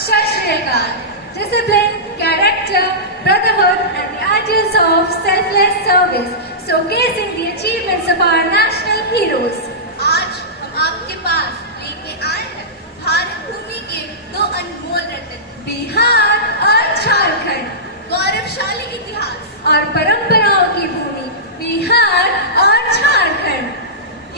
Sat Shri Akal. Discipline, character, brotherhood, and the ideals of selfless service, showcasing the achievements of our national heroes. आज हम आपके पास लेके आए हैं भारत भूमि के दो अनमोल रत्न बिहार और झारखंड, गौरवशाली इतिहास और परंपराओं की भूमि बिहार और झारखंड।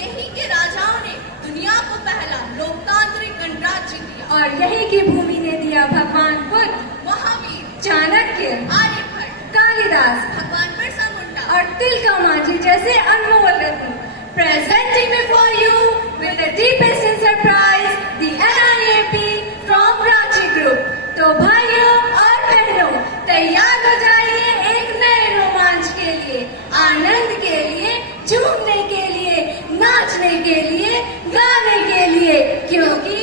यही के राजाओं ने दुनिया को पहला लोकतांत्रिक गणराज्य दिया और यही की भूमि ने दिया भगवान बुद्ध, महावीर, चाणक्य, आर्यभट्ट, कालिदास भगवान बिरसा मुंडा और तिलका मांझी जैसे अनमोल रत्न। Presenting before you with the deepest sincere prize, the NIAP from Ranchi Group. तो भाइयों और बहनों, तैयार हो जाइए एक नए रोमांच के लिए, आनंद के लिए, झूमने के लिए, नाचने के लिए, गाने के लिए, क्योंकि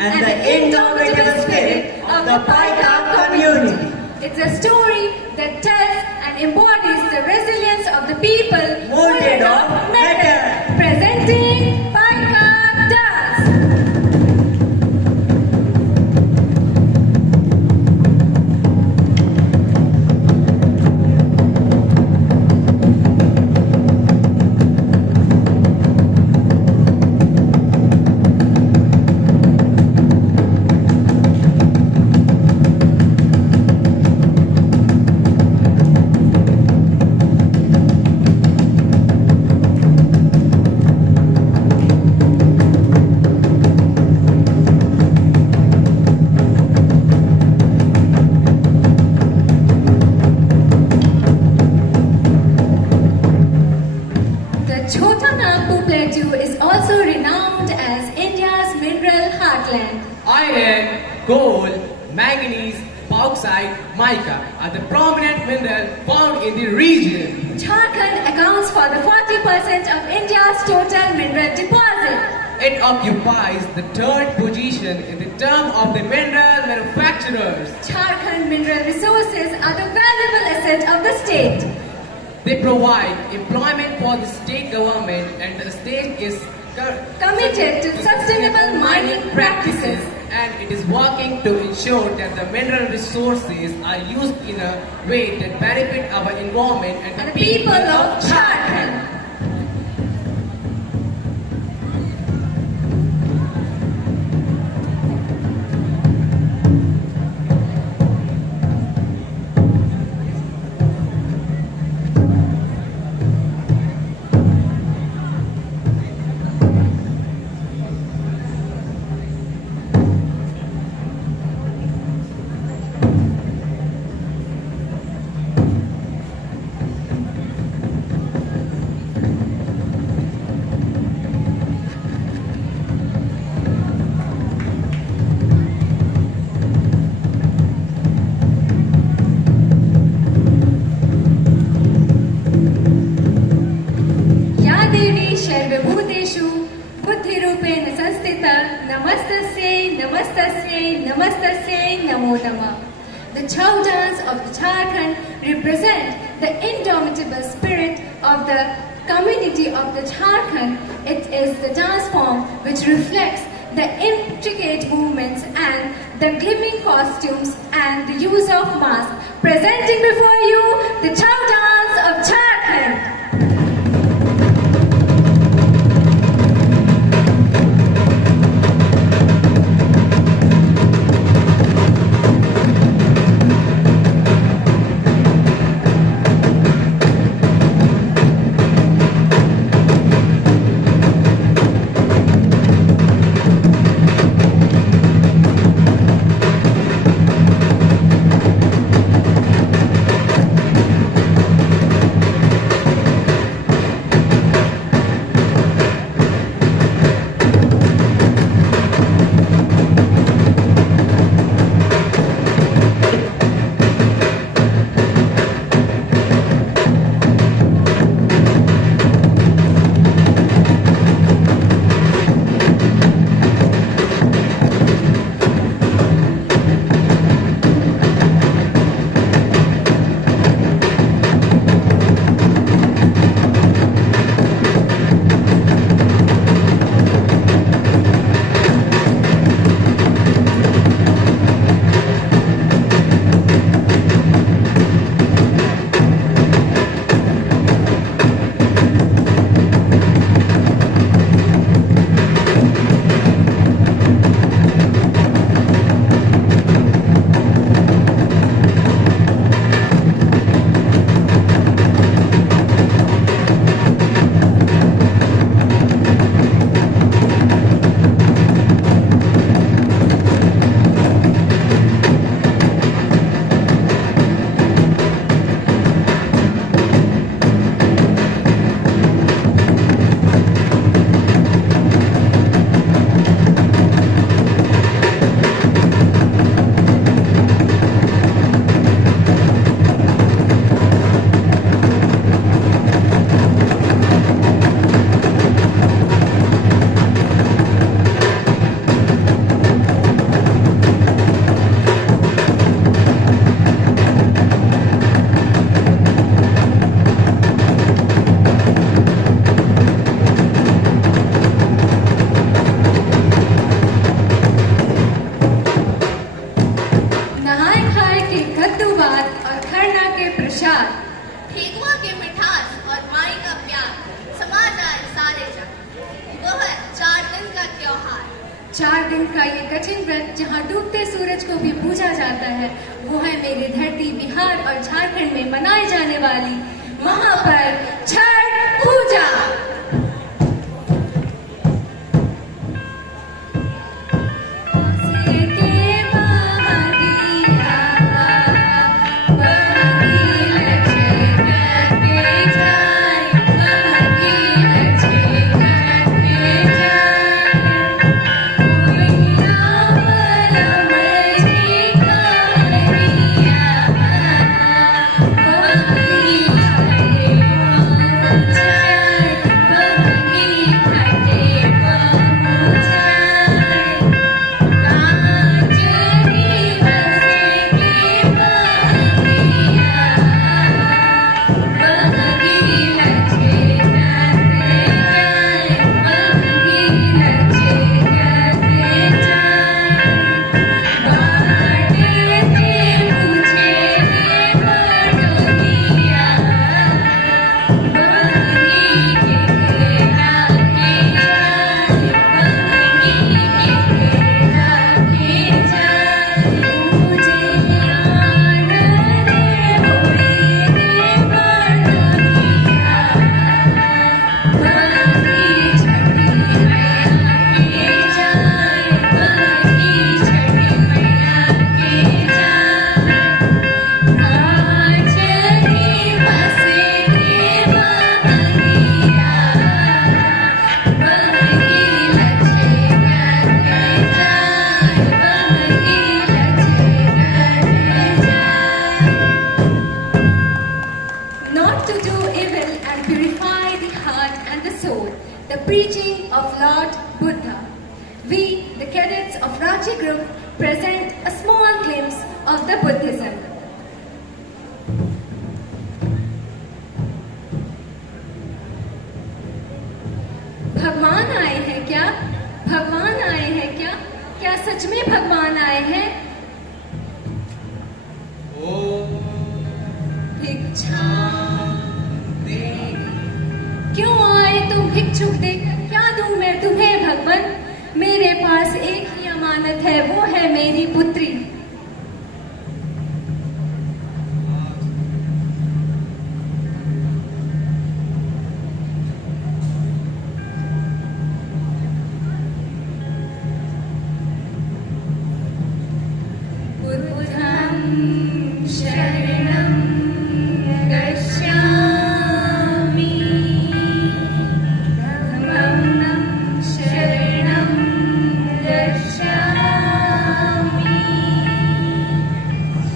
and the indomitable spirit of the Paika community. It's a story that tells and embodies the resilience of the people molded of metal. Presenting Paika Dance. Iron, gold, manganese, bauxite, mica are the prominent minerals found in the region. Jharkhand accounts for the 40% of India's total mineral deposit. It occupies the third position in the term of the mineral manufacturers. Jharkhand mineral resources are the valuable asset of the state. They provide employment for the state government and the state is Committed to sustainable mining practices. and it is working to ensure that the mineral resources are used in a way that benefit our environment and The people of Jharkhand. या देवी सर्वभूतेषु बुद्धिरूपेण संस्थिता नमस्तस्यै नमस्तस्यै नमस्तस्यै नमो नमः. The Chau dance of the Jharkhand represent the indomitable spirit of the community of the Jharkhand. It is the dance form which reflects the intricate movements and the gleaming costumes and the use of masks. Presenting before you the Chau dance of Jharkhand. ठेकुआ के मिठास और माई का प्यार समा जाए सारे जग। वो है 4 दिन का त्योहार। 4 दिन का ये कठिन व्रत जहाँ डूबते सूरज को भी पूजा जाता है, वो है मेरी धरती बिहार और झारखंड में मनाई जाने वाली महापर्व छठ पूजा। of Ranchi Group present a small glimpse of the Buddhism. भगवान आए हैं क्या? भगवान आए हैं क्या? क्या सच में भगवान आए हैं? क्यों आए तुम भिक्षुक देकर? क्या दूं मैं तुम्हें भगवान? मेरे पास एक ही अमानत है, वो है मेरी पुत्री। बुद्धं शरणं गच्छामि, धम्मं शरणं गच्छामि,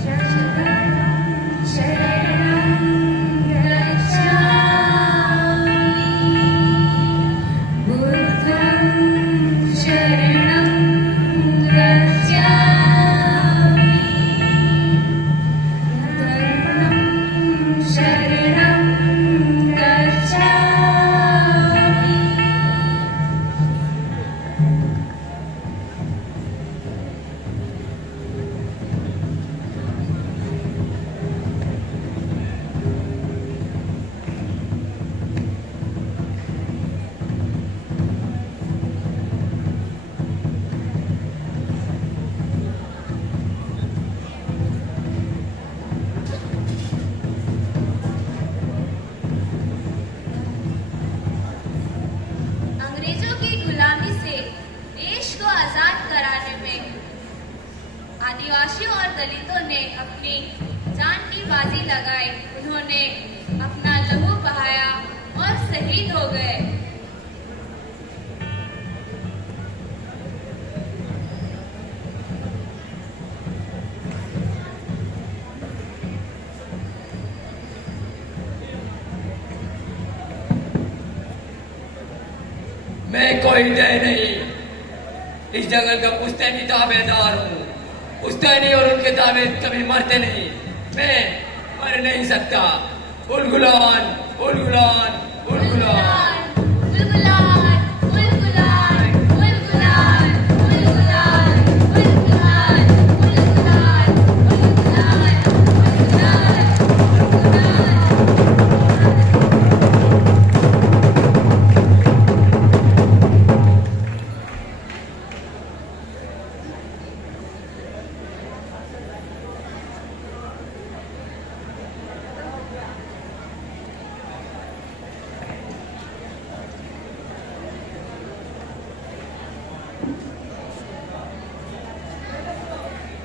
संघं शरणं गच्छामि, बुद्धं शरणं गच्छामि, धर्मं शरणं गच्छामि। अंग्रेजों की गुलामी से देश को आजाद कराने में आदिवासियों और दलितों ने अपनी जान की बाजी लगाई। उन्होंने अपना लहू बहाया और शहीद हो गए। मैं कोई जय नहीं, इस जंगल का पुश्तैनी ताबेदार हूँ। पुश्तैनी और उनके ताबे कभी मरते नहीं, मैं मर नहीं सकता। उलगुलान उलगुलान उलगुलान।